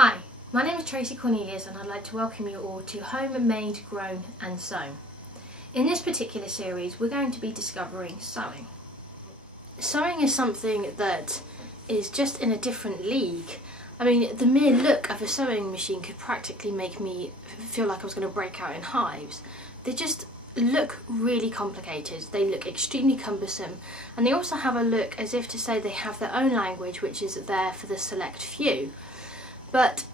Hi, my name is Traci Cornelius and I'd like to welcome you all to Homemade, Grown and Sewn. In this particular series we're going to be discovering sewing. Sewing is something that is just in a different league. I mean, the mere look of a sewing machine could practically make me feel like I was going to break out in hives. They just look really complicated, they look extremely cumbersome, and they also have a look as if to say they have their own language which is there for the select few. But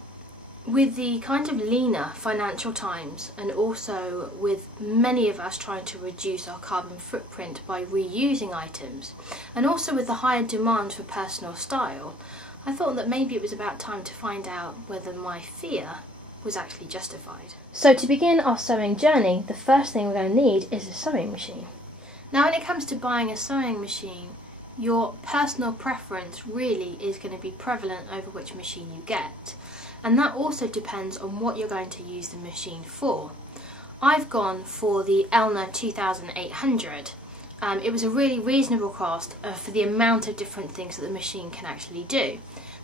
with the kind of leaner financial times, and also with many of us trying to reduce our carbon footprint by reusing items, and also with the higher demand for personal style, I thought that maybe it was about time to find out whether my fear was actually justified. So to begin our sewing journey, the first thing we're going to need is a sewing machine. Now when it comes to buying a sewing machine, your personal preference really is going to be prevalent over which machine you get, and that also depends on what you're going to use the machine for. I've gone for the Elna 2800. It was a really reasonable cost for the amount of different things that the machine can actually do.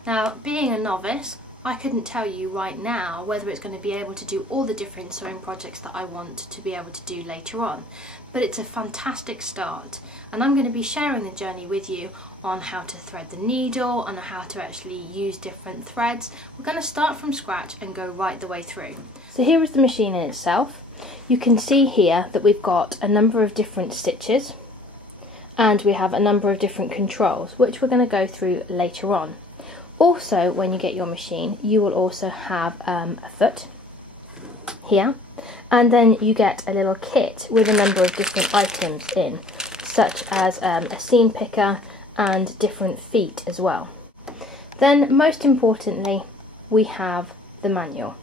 Now, being a novice, I couldn't tell you right now whether it's going to be able to do all the different sewing projects that I want to be able to do later on, but it's a fantastic start, and I'm going to be sharing the journey with you on how to thread the needle and how to actually use different threads. We're going to start from scratch and go right the way through. So here is the machine in itself. You can see here that we've got a number of different stitches and we have a number of different controls which we're going to go through later on. Also, when you get your machine, you will also have a foot here, and then you get a little kit with a number of different items in, such as a seam picker and different feet as well. Then, most importantly, we have the manual.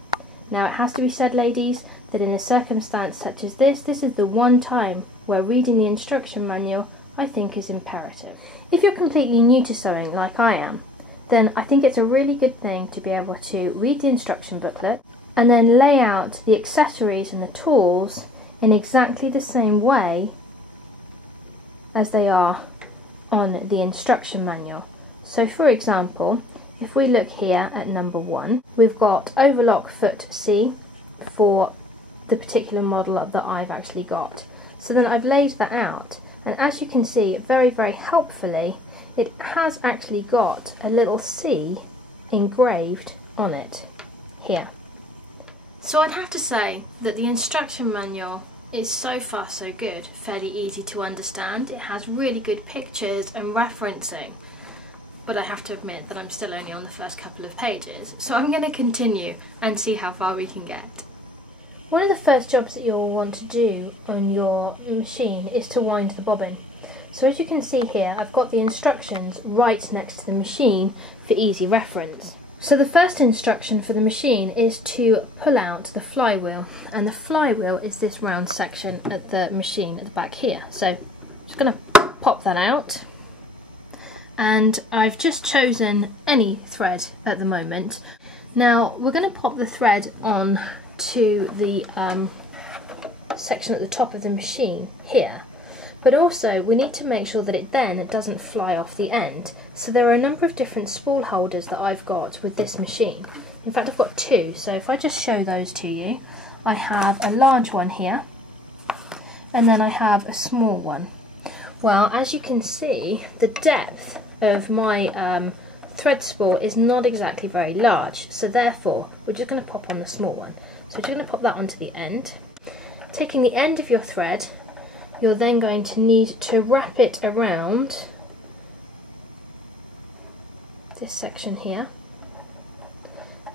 Now, it has to be said, ladies, that in a circumstance such as this is the one time where reading the instruction manual, I think, is imperative. If you're completely new to sewing, like I am, then I think it's a really good thing to be able to read the instruction booklet and then lay out the accessories and the tools in exactly the same way as they are on the instruction manual. So for example, if we look here at number 1, we've got overlock foot C for the particular model that I've actually got. So then I've laid that out, and as you can see, very, very helpfully, it has actually got a little C engraved on it here. So I'd have to say that the instruction manual is so far so good, fairly easy to understand. It has really good pictures and referencing, but I have to admit that I'm still only on the first couple of pages, so I'm going to continue and see how far we can get. One of the first jobs that you'll want to do on your machine is to wind the bobbin. So as you can see here, I've got the instructions right next to the machine for easy reference. So the first instruction for the machine is to pull out the flywheel, and the flywheel is this round section at the machine at the back here. So I'm just going to pop that out, and I've just chosen any thread at the moment. Now we're going to pop the thread on to the section at the top of the machine here. But also we need to make sure that it then doesn't fly off the end. So there are a number of different spool holders that I've got with this machine. In fact, I've got 2, so if I just show those to you, I have a large one here, and then I have a small one. Well, as you can see, the depth of my thread spool is not exactly very large, so therefore we're just going to pop on the small one. So we're just going to pop that onto the end. Taking the end of your thread, you're then going to need to wrap it around this section here,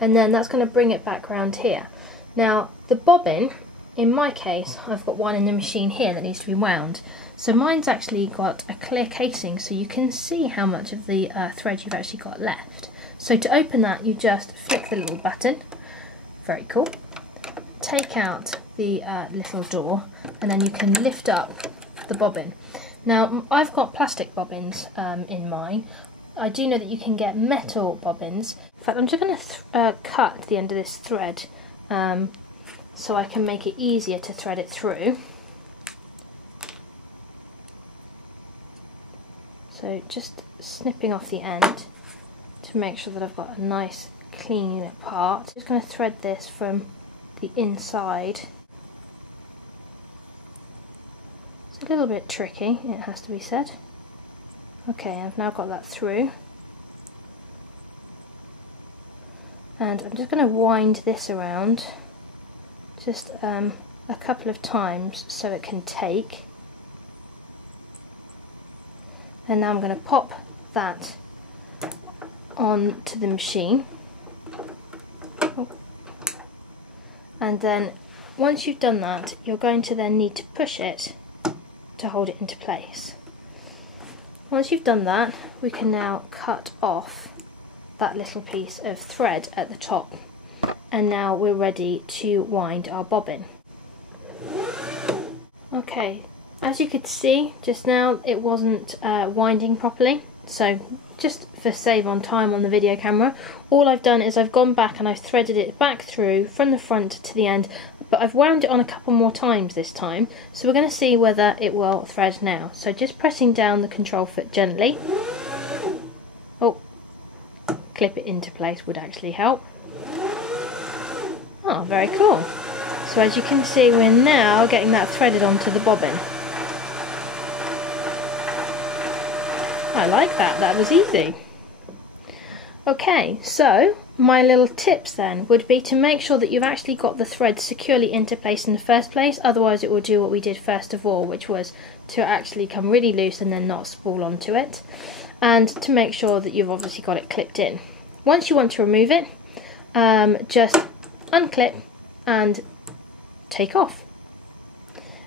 and then that's going to bring it back round here. Now the bobbin, in my case, I've got one in the machine here that needs to be wound, so mine's actually got a clear casing so you can see how much of the thread you've actually got left. So to open that, you just flick the little button, very cool, take out the little door, and then you can lift up the bobbin. Now I've got plastic bobbins in mine. I do know that you can get metal bobbins. In fact, I'm just going to cut the end of this thread so I can make it easier to thread it through. So just snipping off the end to make sure that I've got a nice clean part. Just going to thread this from the inside. It's a little bit tricky, it has to be said. Okay, I've now got that through. And I'm just going to wind this around just a couple of times so it can take. And now I'm going to pop that onto the machine. And then once you've done that, you're going to then need to push it to hold it into place. Once you've done that, we can now cut off that little piece of thread at the top, and now we're ready to wind our bobbin. Okay, as you could see just now, it wasn't winding properly, so just for save on time on the video camera, all I've done is I've gone back and I've threaded it back through from the front to the end, but I've wound it on a couple more times this time, so we're going to see whether it will thread now. So just pressing down the control foot gently. Oh, clip it into place would actually help. Oh, very cool. So as you can see, we're now getting that threaded onto the bobbin. I like that, that was easy. Okay, so my little tips then would be to make sure that you've actually got the thread securely into place in the first place, otherwise it will do what we did first of all, which was to actually come really loose and then not spool onto it. And to make sure that you've obviously got it clipped in. Once you want to remove it, just unclip and take off.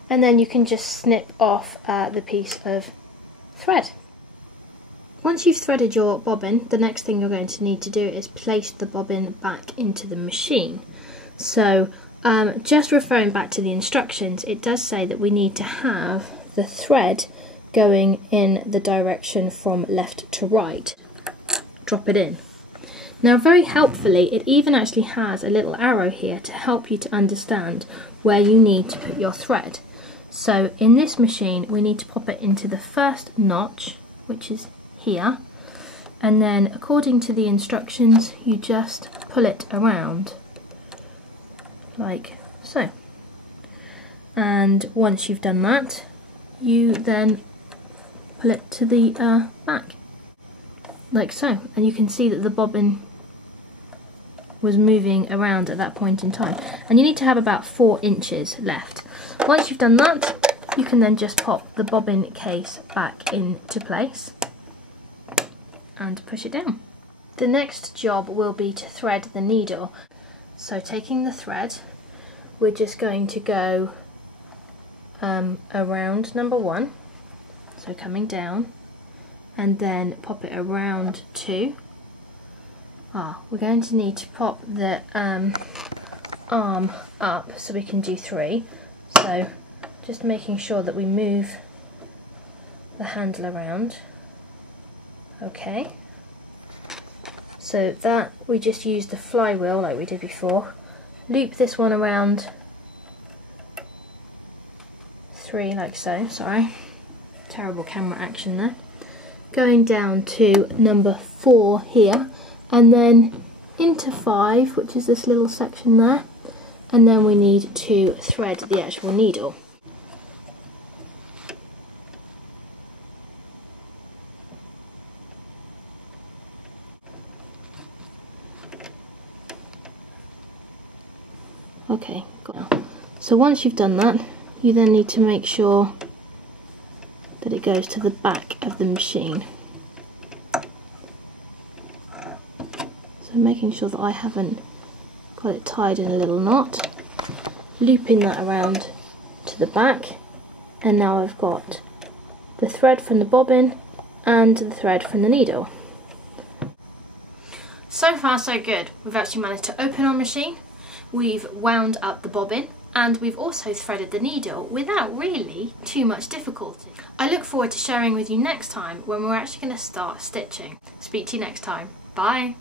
And then you can just snip off the piece of thread. Once you've threaded your bobbin, the next thing you're going to need to do is place the bobbin back into the machine. So just referring back to the instructions, it does say that we need to have the thread going in the direction from left to right. Drop it in. Now very helpfully, it even actually has a little arrow here to help you to understand where you need to put your thread. So in this machine we need to pop it into the first notch, which is here, and then according to the instructions you just pull it around like so. And once you've done that, you then pull it to the back like so, and you can see that the bobbin was moving around at that point in time, and you need to have about 4 inches left. Once you've done that, you can then just pop the bobbin case back into place and push it down. The next job will be to thread the needle. So taking the thread, we're just going to go around number 1, so coming down, and then pop it around 2. We're going to need to pop the arm up so we can do 3. So just making sure that we move the handle around. Okay, so that we just use the flywheel like we did before, loop this one around 3 like so, sorry, terrible camera action there, going down to number 4 here, and then into 5, which is this little section there, and then we need to thread the actual needle. Okay, got it. So once you've done that, you then need to make sure that it goes to the back of the machine. So making sure that I haven't got it tied in a little knot, looping that around to the back, and now I've got the thread from the bobbin and the thread from the needle. So far so good. We've actually managed to open our machine, we've wound up the bobbin, and we've also threaded the needle without really too much difficulty. I look forward to sharing with you next time when we're actually going to start stitching. Speak to you next time. Bye!